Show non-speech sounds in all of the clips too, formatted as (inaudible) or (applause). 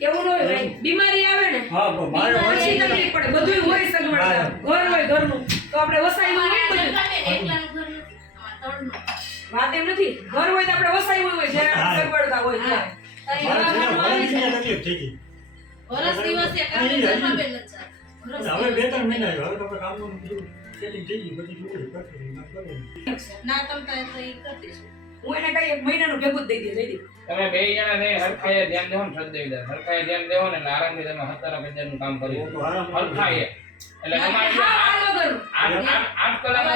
એવું ન ભાઈ બીમારી આવે ને હા હોય સગવડ ઘર હોય ઘરનું તો આપણે વસાઈમાં. વાત એમ નથી ઘર હોય તો આપણે વસાયું હોય જ્યારે સગવડતા હોય હવે બે ત્રણ મહિના હવે આપણે કામનું બધું થઈ ગયું પછી કરતું. ના તમતા તારે તો ઈ કરી દઈશું. હું એને કઈ એક મહિનાનું ભેગું જ દઈ દે જઈ તમે બે જણા ને હરખાએ ધ્યાન દેવો ને શ્રદ્ધા હરખાએ ધ્યાન દેવો ને આરામથી તમે હતારા નું કામ કરી તો હરખાએ એટલે તમારે. આઠ કલાક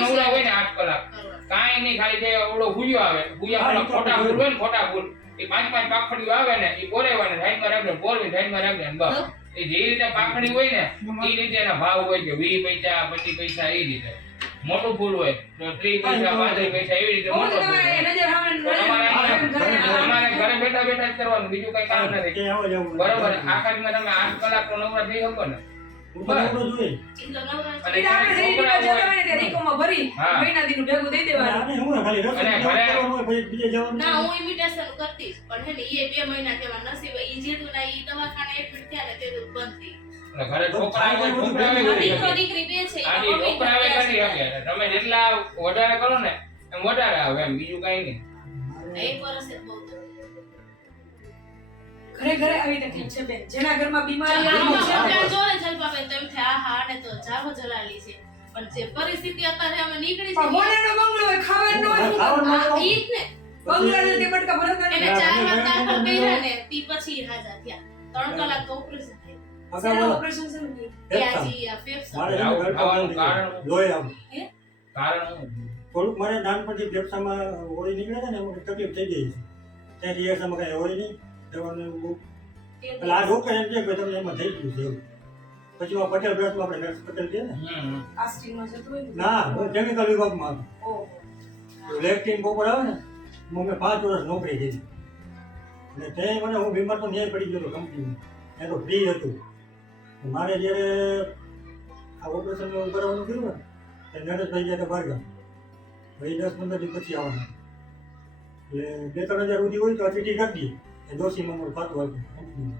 નવરા હોય ને આઠ કલાક. કાંઈ નહીં ખાલી જે ઓળો ભૂયો આવે ભૂયા ખોટા ફૂલ હોય ને ખોટા ફૂલ. એ પાંચ પાંચ પાખડીઓ આવે ને એ બોરેવા ને સાઈડમાં રાખે બોરવી સાઈડમાં રાખે ને બસ. એ જે રીતે પાખડી હોય ને એ રીતે એના ભાવ હોય છે. વી પૈસા પચીસ પૈસા એ રીતે. મોટું ફૂલ હોય. તો ત્રીસ પૈસા પાંત્રીસ પૈસા એવી રીતે મોટું તમારે તો ઘરે બેઠા બેઠા જ કરવાનું. બીજું કઈ કામ નથી. બરોબર. આખા તમે આઠ કલાક તો નવરા થઈ શકો ને તો તો કરતી પણ હે ને એ બે મહિના કેવા નસીબ. ઈ જેતું ના ઈ દવાખાને એડમિટ થયા ને તે બંધ થઈ અને ઘરે છોકરા છોકરા દીકરો બે છે હા, એમાં ઈ મમ્મી છોકરા હોય ગયા કરી તમે જેટલા વધારે કરો ને એમ વધારે આવે એમ બીજું કઈ નહીં. એક વર્ષ જ બહુ ઘરે ઘરે આવી તકલીફ છે બેન. જેના ઘરમાં બીમારી છે મોટા ને, જલપાબેન તો એમ થાય, આહા, આને તો જાગો જલાલી છે. પણ જે પરિસ્થિતિ અત્યારે અમે નીકળી છે મોઢાનો બંગલો હોય ખાવાનું હોય? ન હોય. ઈ જ ને. બંગલાને તે બટકા ભરતા એને ચાર વાર દાખલ કર્યા ને તી પછી હાજા થયા. ત્રણ કલાક તો ઓપરેશન ઓપરેશન? ફેફસા. ત્યાંથી આ ફેફસા. છે કારણ? થોડુંક મને નાનપણથી ફેફસામાં હોળી નીકળે છે ને એમાં તકલીફ થઈ ગઈ છે ત્યાં રિયાસામાં કાંઈ હોય નહીં દવાનું બહુ એટલે આ એમ કહે કે તમને એમાં થઈ ગયું છે પછી આ પટેલ બ્રશમાં આપણે નર્સ પટેલ છે ને ને? હું કેમિકલ વિભાગમાં ઓહો. લેફ્ટિંગ બપોર આવે ને હું મેં પાંચ વર્ષ નોકરી કરી અને ત્યાં મને હું બીમાર તો ન્યાય પડી ગયો હતો કંપનીમાં ત્યાં તો ફ્રી હતું મારે જ્યારે આ ઓપરેશન કરાવવાનું કર્યું ને ત્યારે નરેશભાઈ ગયા બહાર ગયા ભાઈ દસ પંદર દિવસ પછી આવવાના. એટલે બે ત્રણ હજાર સુધી હોય તો આ ચીઠી કરી દઈએ એ દોશીમાં મારું ખાતું આવ્યું કંપનીમાં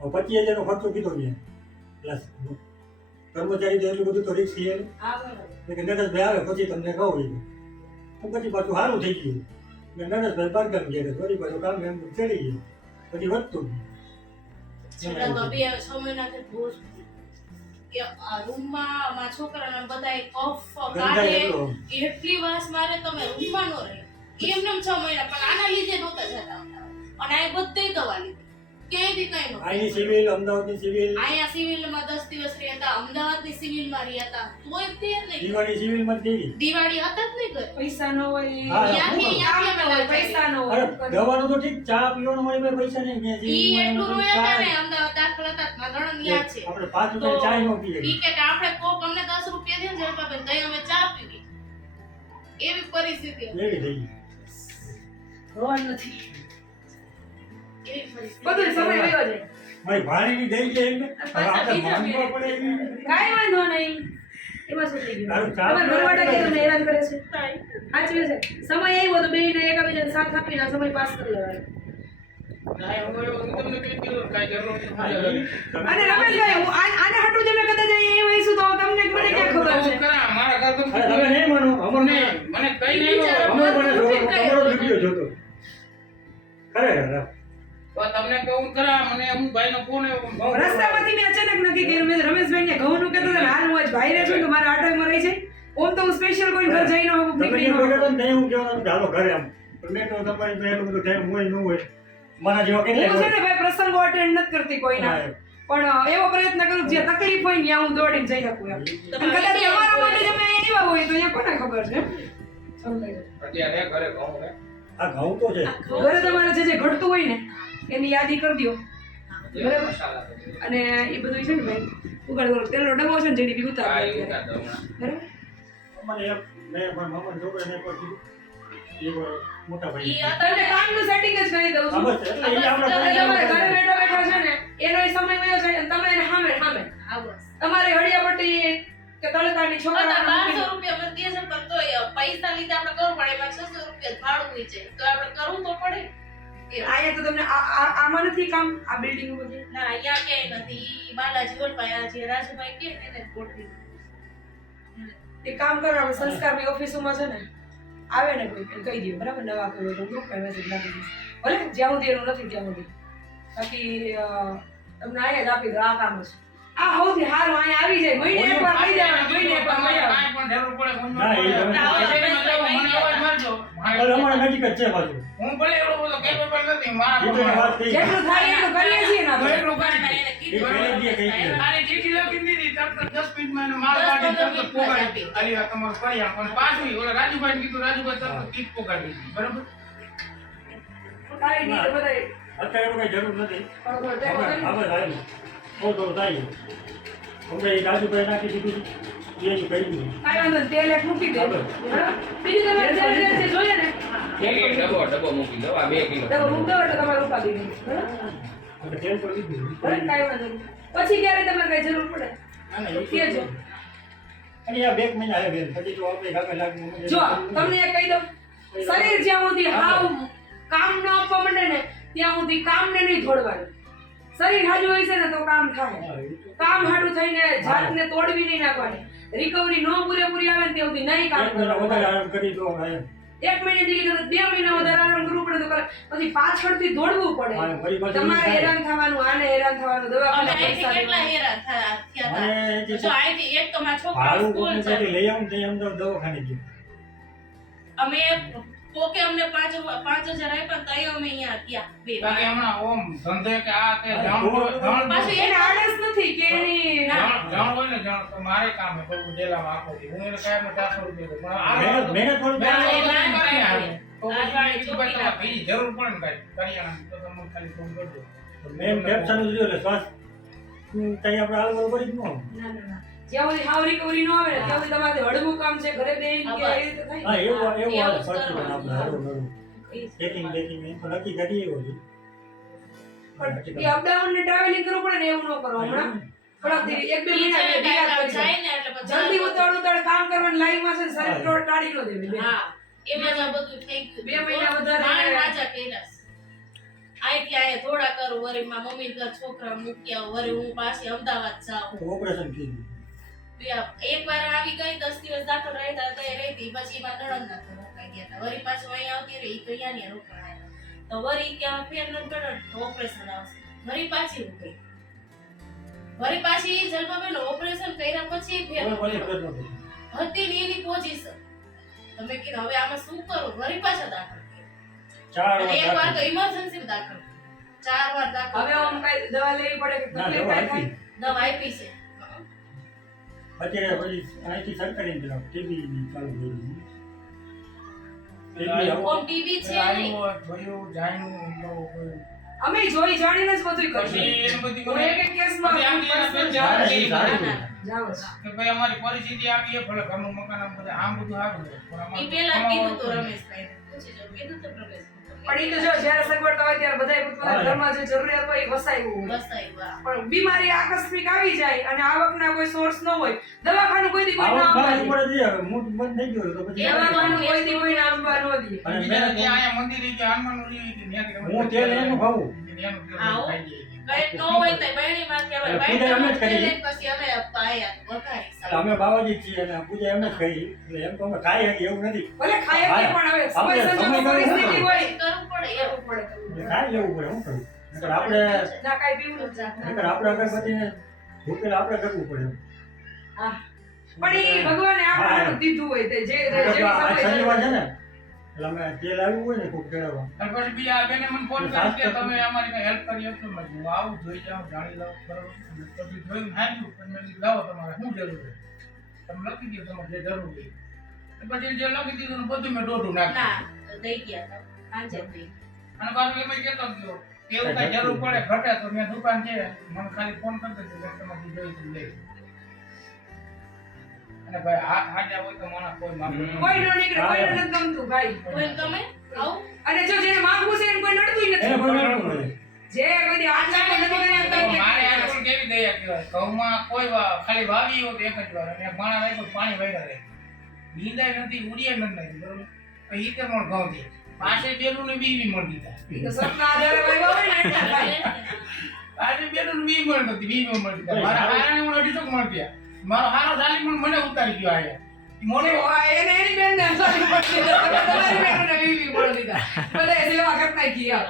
હવે પચીસ હજારનો ખર્ચો કીધો મેં. પ્લસ કર્મચારી તો એટલું બધું તો રિક્સ છે કે નરેશભાઈ આવે પછી તમને કહું એ. હું પછી પાછું સારું થઈ ગયું. એટલે નરેશભાઈ બારગામ ગયા. ફરી પાછું કામ એમ ચડી ગયું. પછી વધતું છેલ્લા તો બે છ મહિનાથી બહુ કે આ રૂમમાં મારા છોકરાને બધાય કફ કાઢે એટલી. વાસ મારે તમે રૂમમાં નો રહે. એમને એમ છ મહિના પણ આના લીધે નહોતા જતા. અને આ બધે દવા લીધી. ક્યાંયથી રીતના એનો અહીંની સિવિલ અમદાવાદની સિવિલ. અહીંયા સિવિલમાં દસ દિવસ રહ્યા હતા. અમદાવાદની સિવિલમાં રહ્યા હતા. તોય તે નહીં. દિવાળી સિવિલમાં થઈ દિવાળી હતા જ નહીં પૈસા નો હોય પૈસા નો હોય. દવાનું તો ઠીક ચા પીવાનું મળે ભાઈ પૈસા નહીં મેં ઈ એટલું રોયા હતા ને અમદાવાદ દાખલ હતા મારા નણંદ ન્યા છે. આપણે 5 રૂપિયા ચા નો પીએ. ઈ કે કે આપણે કોક અમને દસ રૂપિયા દે ને જલપાબેન તઈ અમે ચા પીવી. એવી પરિસ્થિતિ એવી થઈ રોવા નથી એવી પરિસ્થિતિ બધું સમય વયો છે મારી ભાણીની દઈ છે એમને. હવે આપણે માંગવા પડે કાંઈ વાંધો નહીં. એમાં શું થઈ ગયું? હેરાન કરે છે. સાચવે છે. સમય આવ્યો તો બેયને એકાબીજાને સાથ આપીને સમય પાસ કરી લેવાનો. અને રમેશભાઈ હું આને હાટું જ કોઈ ઘર જઈને નીકળી એમ ન ને, હું કહેવાનું હાલો ઘરે આમ મેં તો તમારી પાસે એટલું બધું હોય ન હોય. મારા જેવા હું છે ને ભાઈ પ્રસંગો અટેન્ડ નથી કરતી કોઈના. પણ એવો પ્રયત્ન કરું કે જે તકલીફ હોય ત્યાં હું દોડીને જઈ શકું એમ. અને કદાચ અમારા માટે તમે એવા હોય તો અહીંયા કોને ખબર છે? અત્યારે ઘરે ઘઉં હે. આ ઘઉં તો છે. ઘરે તમારે જે જે ઘટતું હોય ને એની યાદી કરી દો બરાબર. અને એ બધું છે ને ભાઈ ઉગાડ તેલનો ડબ્બો છે ને જેની બી ઉતાર. બરાબર? મને એમ મેં મારા મામાના છોકરાને એકવાર કીધું મોટા ભાઈ તમને કામનું સેટિંગ જ કરી દઉં છું. એટલે એ આપણે અને તમારે ઘરે બેઠા બેઠા છે ને એનો સમય વયો છે તમે એને સામે સામે તમારે હળિયાપટ્ટી કે તળતાની છોકરા બારસો રૂપિયા મને દે છે પણ તો પૈસા લીધે આપણે કરવું પડે એમાં છસો રૂપિયા ભાડું નીચે. તો આપણે કરવું તો પડે. અહીંયા તો તમને આમાં નથી કામ? આ બિલ્ડિંગ બધી? ના અહીંયા ક્યાંય નથી. બાલાજી આ જે રાજુભાઈ કે એને ગોઠવી એક કામ કરો આપણે સંસ્કારની ઓફિસોમાં છે ને આવે ને કોઈ કહી દઈએ બરાબર? નવા કોઈ તો ગ્રુપમાં મેસેજ નાખી દઈશ ભલે જ્યાં સુધી એનું નથી ત્યાં સુધી. બાકી તમને અહીંયા જ આપી દો આ કામ છે આ સૌથી સારું અહીંયા આવી જાય. મહિને એકવાર કહી દેવાનું મહિને એકવાર મળી આવે કાંઈ પણ જરૂર પડે ફોન ના, એ કરો. તમે- મને અવાજ મારજો. નજીક જ છે પાછું હું ભલે એટલો બધો capable નથી મારા એ તો એની વાત થઈ જેટલું થાય એટલું કરીએ છીએ ને એટલું કરી ના, દે. એને એ કીધું પહેલે જ કહી દીધું. આની ચીઠી લખી દીધી તરત જ મિનિટમાં એનો માલ દસ કાઢી પંદર તરત જ મિનિટમાં જ પોગાડી અલી આ તમારું કરિયાણું. પણ પાછું ઓલા રાજુભાઈ કીધું રાજુભાઈ તરત કીટ પોગાડી બરાબર? અત્યારે એવું કઈ જરૂર નથી. હવે હવે થાય હમણાં એ કાજુભાઈ નાખી દીધું એ જ કહી દીધું કાંઈ વાંધો તેલ એક મૂકી દે. બરાબર. બરાબર? બીજું તમારે જે- જે- જે જોઈએ ને. એક ડબ્બો ડબ્બો મૂકી દો આ બે કિલો. તો રૂમ દો એટલે તમારે ઉપાડી દે. તેલ તો લીધું કાંઈ વાંધો પછી ક્યારે તમારે કઈ જરૂર પડે? ના, ના. અને આ બે મહિના આવે પછી તો આપણે કામે લાગી જો તમને એ કહી દઉં. શરીર જ્યાં સુધી હાવ કામ ન આપવા માંડે ને ત્યાં સુધી કામને નહીં છોડવાનું શરીર હાજુ હોય છે ને તો કામ થાય. કામ હાડું થઈને જાતને તોડવી નહીં નાખવાની. રિકવરી નો પૂરેપૂરી આવે ને તે સુધી નહીં કામ કરવાનું. કરી દો એક મહિને થી બે મહિના વધારે આરામ કરવું પડે તો કરે પછી પાછળથી દોડવું પડે. તમારે હેરાન થવાનું આને હેરાન થવાનું દવા અહીંથી કેટલા હેરાન થયા. જે આઈથી એક તો મારા છોકરા સ્કૂલ છે. લઈ આવું તે અમદાવાદ દવાખાને ગયો. અમે કોકે અમને પાંચ પાંચ હજાર આપ્યા ને અમે અહીંયા બે બાકી હમણાં ઓમ ધંધે કે આ કે જાણ જાણ પાછું એને આળસ નથી કે એની જાણ જાણ હોય ને જાણ તો મારે કામ હે થોડું ડેલામાં આખો દી. હું એને કાયમ ચારસો રૂપિયા દઉં. પણ આ મહેનત મહેનત થોડું મેં આ ના કરી કરે. આવે. તો આ પછી ગાડી મેં ભાઈ બીજી જરૂર પણ ને કાંઈ કરિયાણાની તો તમે ખાલી ફોન કરજો. મેન કેપ્શન જ રહ્યું એટલે શ્વાસ હમ, કંઈ આપણે હાલ બરોબર જ ન ના ના ના જ્યાં સુધી હાવ રિકવરી ન આવે ત્યાં સુધી તમારે હળવું કામ છે ઘરે બેહીને કે હા, એ રીતે થાય? હા એવું એવું એવું હાલે જ ફરતું પણ આપણે. હળવું હળવું. Checking, checking એ તો નક્કી કરીએ એવું પણ એ અપડાઉન ને ટ્રાવેલિંગ કરવું પડે ને એવું ન કરો હમણાં. થોડાક એક બે મહિના. જાય ને એટલે જલ્દી ઉતાવળ ઉતાવળ કામ કરવાની લાઈનમાં છે શરીર હા. દેવી એમાં જ બધું થઈ ગયું. બે મહિના વધારે રાજા છે. અહીંથી આયા થોડા કરું વળી મારા મમ્મી ઘર છોકરા મૂક્યા વરે હું પાછી અમદાવાદ જાઉં. ઓપરેશન. બે- એક વાર આવી ગઈ દસ દિવસ દાખલ રહેતા તો એ રહેતી પછી એમાં નણંદ ના રોકાઈ ગયા હતા. વળી પાછું અહીંયા આવતી રહી તો અહીંયા ને રોકાયા. તો વળી ક્યાં ફેર ન ઓપરેશન આવશે. વળી પાછી ગઈ વળી પાછી જલ્પાબેન ઓપરેશન કર્યા પછી ફેર. હતી ને એની પોઝિશન. તમે કીધું હવે આમાં શું કરું? વળી પાછા દાખલ ચાર વાર એક વાર તો ઇમરજન્સી દાખલ ચાર વાર દાખલ હવે આમ કઈ દવા લેવી પડે કે તકલીફ દવા આપી છે. અત્યારે પછી અહીંથી સરકારી તરફ ટીવી ચાલુ અમે જોઈ જાણીને જ બધું હું એક એક કેસમાં એ. કે ભાઈ અમારી પરિસ્થિતિ આવી છે ભલે ઘરનું મકાન આમ બધું આમ બધું સારું પણ અમારે પેલા કીધું તો રમેશભાઈ પૂછી જો કીધું તો રમેશભાઈ પણ એ તો જો જ્યારે સગવડતા હોય ત્યારે બધા ઘરમાં જે જરૂરિયાત હોય એ વસાવ્યું હોય પણ બીમારી આકસ્મિક આવી જાય અને આવકના કોઈ સોર્સ ન હોય દવાખાનું કોઈ દી કોઈ ના આવક બંધ થઈ ગયું તો પછી દવાખાનું કોઈ દી આવવા ન દે. અને મેં ત્યાં મંદિર કે હનુમાનનું છે, હું તેલ એનું ખાવું. ત્યાંનું ન અમે બાવાજી છીએ અને પૂજા એમ જ કરી એમ તો અમે ખાઈ શકીએ એવું નથી ભલે ખાય કે હા. પણ હવે આપણે સમય સંજોગો સમય પરિસ્થિતિ હોય કરવું પડે એવું કરવું પડે કરવું એટલે પડે. ખાઈ લેવું પડે કરવું નકર આપણે ના કાંઈ પીવું નથી. નકર આપણે ભૂકેલ આપણે કરવું પડે એમ. હા. પણ ઈ ભગવાને આપણે દીધું હોય તે જે શનિવાર છે ને એટલે અમે તેલ આવ્યું હોય ને કોક ચડાવવા અને પછી બીજા આ બેને મને ફોન સાત કે તમે અમારી હેલ્પ કરી આપશો. મેં કીધું આવું જોઈ જાઓ જાણી લો બરોબર? પછી જોઈને હાંચ્યું પછી મેં કીધું લાવો તમારે શું જરૂર છે? તમે લખી દો તમારે જે જરૂર છે. પછી જે લખી દીધું ને બધું મેં દોઢું નાખ્યું. ના દઈ ગયા તો. સાંજે દઈ અને પાછું એમાં કહેતો ગયો એવું કઈ જરૂર પડે ઘટે તો મેં દુકાન છે. મને ખાલી ફોન કરી દેજો એટલે તમારી લઈ અને ભાઈ આ હાજર હોય તો મને કોઈ માંગુ કોઈ નો નીકળે કોઈ નથી ગમતું ભાઈ. કોઈ ગમે? આવું? અને જો જેને માંગવું છે એને કોઈ નડતું નથી. કોઈ નડતું મળે જે કોઈ દી આચાર્ય નથી કર્યા તો તો મારે આ કુલ કેવી દયા કહેવાય? ઘઉંમાં કોઈ ખાલી વાવી હોય તો એક જ વાર. અને માણા રાખ્યું તો પાણી વહેરા રહે. ભીંડાય નથી ઉડિયા નથી બરોબર? પછી ઈ પણ ઘઉં છે. પાસે બેલું ને બી બી મળી દીધા તો સપના આધારે વાવ્યા હોય ને એટલે પાસે બેલું ને બી મળી નથી બી બી મળી દીધા મારા હારાને હું અઢીસો મળી ગયા મારો હારો સાલી પણ મને ઉતારી ગયો આયા આ એને એની બેનને sorry મળી દીધા. તમે બેન ને વીવી મળી દીધા. બધાએ એટલે કરી ના એમ.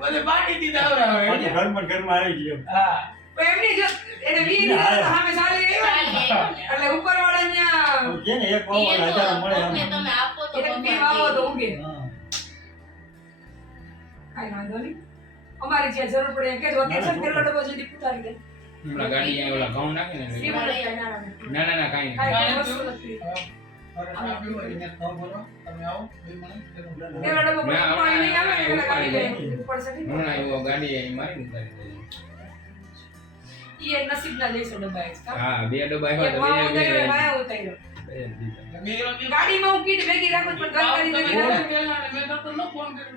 બધે બાટી દીધા હવે પાછું હવે ઘરમાં આવી ગયો હા પણ એમની જો એને વીવી દીધા તો સામે સાલી ને. એટલે ઉપરવાળા ન્યા કે ને એક વાવો હજાર મળે તમે આપો તો બી વાવો તો દે. કાઈ વાંધો નહીં. અમારી જે જરૂર પડે કે કહેજો. અત્યારે છે ને તેલનો ડબ્બો જલ્દી ઉતારી દે. ઓલા ગાડી ઓલા ઘઉં નાખે ને ના ના ના કાંઈ નહીં બે ડબ્બો. હમણાં કીટ ભેગી રાખું પણ ફોન કર્યો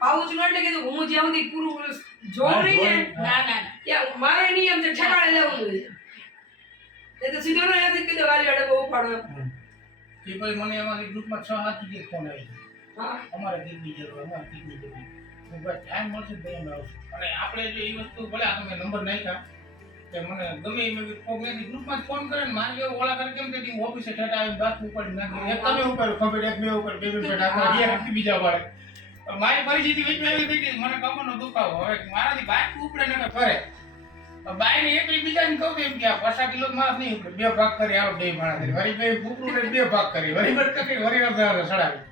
ને મેં તો ન ફોન કર્યો તો તમારો તેલના પાઉચ બી આવ્યા, તમે લઈ જાઓ પાઉચનું એટલે કીધું હું જ્યાં સુધી પૂરું જોઉં નહીં ને ના ના ત્યાં મારે નિયમ છે ઠેકાણે લેવું જોઈએ. એ તો સીધો ને નથી કીધું વાલી વાળે બહુ પાડો એ પછી મને અમારી ગ્રુપમાં છ સાત જગ્યાએ ફોન આવી હા. અમારે કિડની જરૂર અમારે કિડની જરૂર. હું ભાઈ ટાઈમ મળશે તો અમે આવશું. અને આપણે જો એ વસ્તુ ભલે આ તમે નંબર નાખ્યા કે મને ગમે એ મેં કોક ને ગ્રુપમાં ફોન કરે ને મારી જેવો ઓળા કરે કેમ કે ઓફિસે ઠેઠા આવીને બાથરૂમ ઉપાડી નાખી. એક તમે ઉપર ખબર એક મેં ઉપર બે બે બે હાથથી બીજા વાળે. પણ મારી પરિસ્થિતિ વિચાર એવી થઈ ગઈ મને કમરનો દુખાવો. હવે મારાથી બાઇક ઉપડે ને કે ફરે બાઈને એકલી બીજાને કહું કે એમ કે આ પચાસ કિલો માસ નહીં બે ભાગ કરી આવો બે માણસ વરી બે કૂકરું ને બે ભાગ કરી. વરી બટ કરી વરી વાર સડાવી.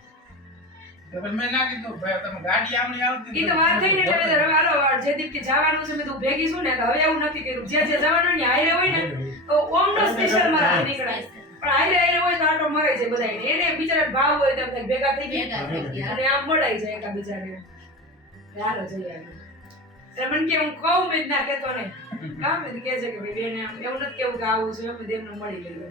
તો મેં ના કીધું ભાઈ તમે ગાડી આમની આવતી. એ તો વાત થઈ ને એટલે મેં હવે હાલો જેદીપ કે જવાનું છે? મેં તું ભેગી છું ને હવે એવું નથી કર્યું. જ્યાં જ્યાં જવાનું ને હાઈરે હોય ને તો ઓમ નો સ્પેશિયલ મારા નીકળાય પણ હાઈરે હાઈરે હોય તો આટો મરાય છે બધાય એને બિચારા ભાવ હોય તેમ થાય ભેગા થઈ ગયા. અને આમ મળાય છે એકા બીજાને હાલો જઈ આવી એટલે મને કે હું કહું મેં ના કેતો નહીં (laughs) કામ કે છે કે ભાઈ બેને એવું નથી કેવું કે આવું છે એમ દેવને મળી લઈએ